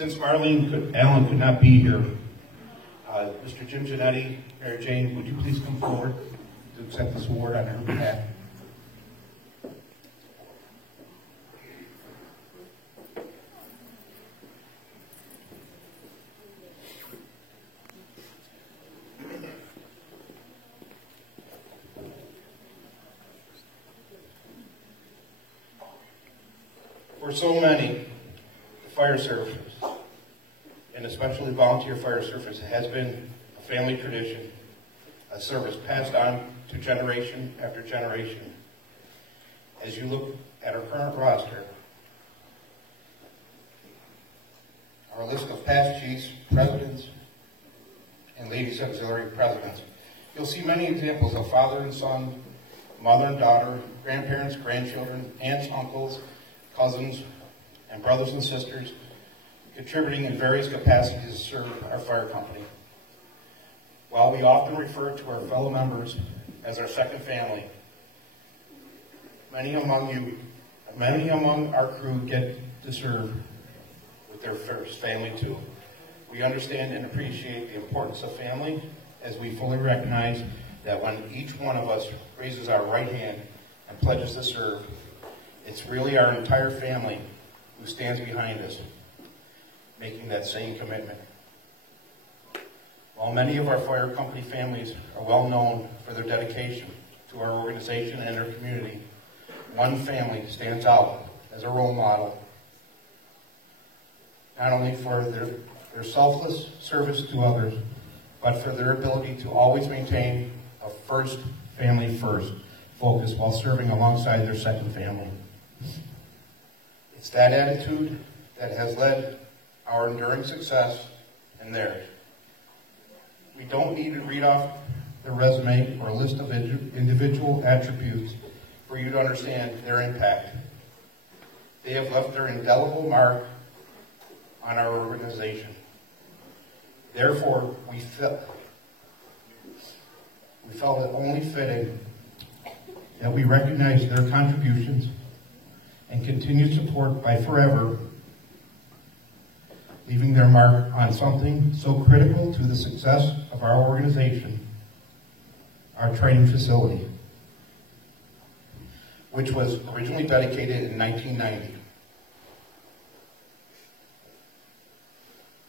Since Alan could not be here, Mr. Jim Giannetti, Mary Jane, would you please come forward to accept this award on her behalf? For so many, the fire service, and especially volunteer fire service, has been a family tradition, a service passed on to generation after generation. As you look at our current roster, our list of past chiefs, presidents, and ladies auxiliary presidents, you'll see many examples of father and son, mother and daughter, grandparents, grandchildren, aunts, uncles, cousins, and brothers and sisters contributing in various capacities to serve our fire company. While we often refer to our fellow members as our second family, many among our crew get to serve with their first family too. We understand and appreciate the importance of family, as we fully recognize that when each one of us raises our right hand and pledges to serve, it's really our entire family who stands behind us, making that same commitment. While many of our fire company families are well known for their dedication to our organization and our community, one family stands out as a role model, not only for their selfless service to others, but for their ability to always maintain a first family first focus while serving alongside their second family. It's that attitude that has led our enduring success and theirs. We don't need to read off the resume or a list of individual attributes for you to understand their impact. They have left their indelible mark on our organization. Therefore, we felt it only fitting that we recognize their contributions and continued support by forever leaving their mark on something so critical to the success of our organization, our training facility, which was originally dedicated in 1990.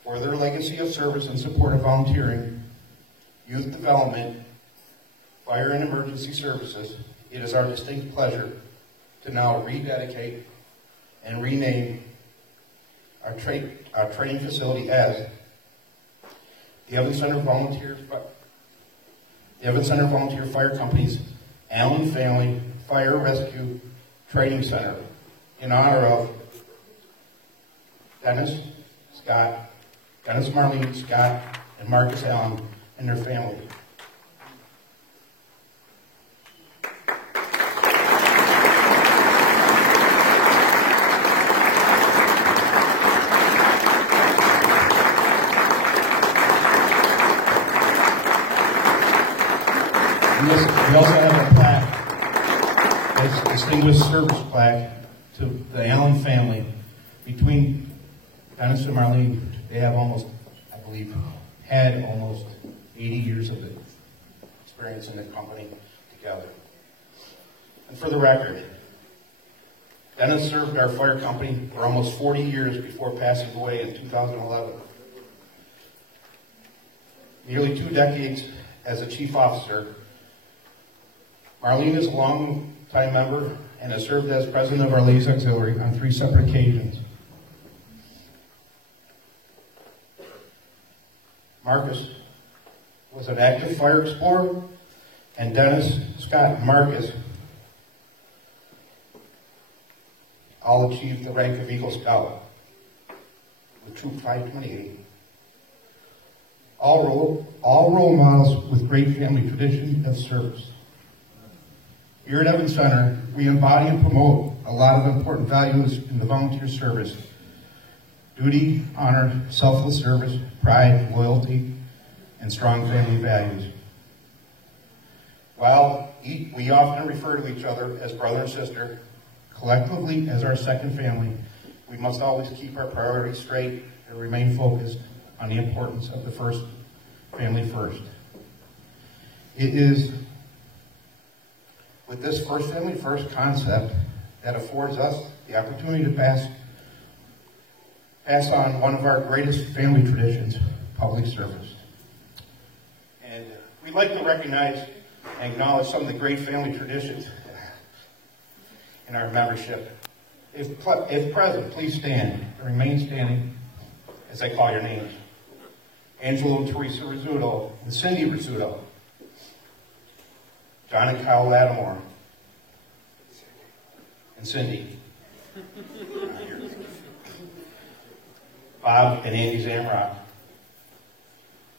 For their legacy of service and support of volunteering, youth development, fire and emergency services, it is our distinct pleasure to now rededicate and rename our training facility as the Evans Center Volunteer Fire Company's Allen Family Fire Rescue Training Center in honor of Dennis, Marlene, Scott, and Marcus Allen and their families. We also have a plaque, a distinguished service plaque to the Allen family. Between Dennis and Marlene, they have had almost 80 years of experience in the company together. And for the record, Dennis served our fire company for almost 40 years before passing away in 2011. Nearly 2 decades as a chief officer, Marlene is a long-time member and has served as president of our Ladies Auxiliary on 3 separate occasions. Marcus was an active fire explorer, and Dennis, Scott, and Marcus all achieved the rank of Eagle Scout with Troop 528. All role models with great family tradition of service. Here at Evans Center, we embody and promote a lot of important values in the volunteer service: duty, honor, selfless service, pride, loyalty, and strong family values. While we often refer to each other as brother and sister, collectively as our second family, we must always keep our priorities straight to remain focused on the importance of the first family first. It is with this first family first concept that affords us the opportunity to pass on one of our greatest family traditions, public service. And we'd like to recognize and acknowledge some of the great family traditions in our membership. If present, please stand and remain standing as I call your names. Angelo and Teresa Rizzuto and Cindy Rizzuto. John and Kyle Lattimore. And Cindy. Bob and Andy Zamrock.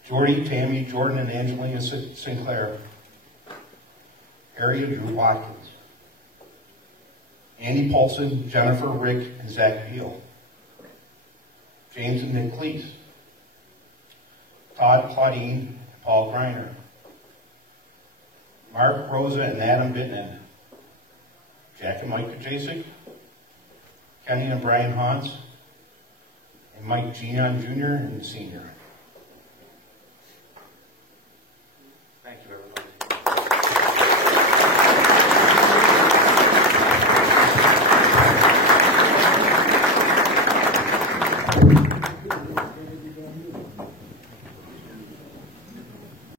Jordy, Tammy, Jordan, and Angelina Sinclair. Harry and Drew Watkins. Andy Paulson, Jennifer, Rick, and Zach Beal. James and Nick Cleese. Todd, Claudine, Paul Greiner. Mark, Rosa, and Adam Bittman. Jack and Mike Kajacek. Kenny and Brian Hans. And Mike Gion Jr. and Sr.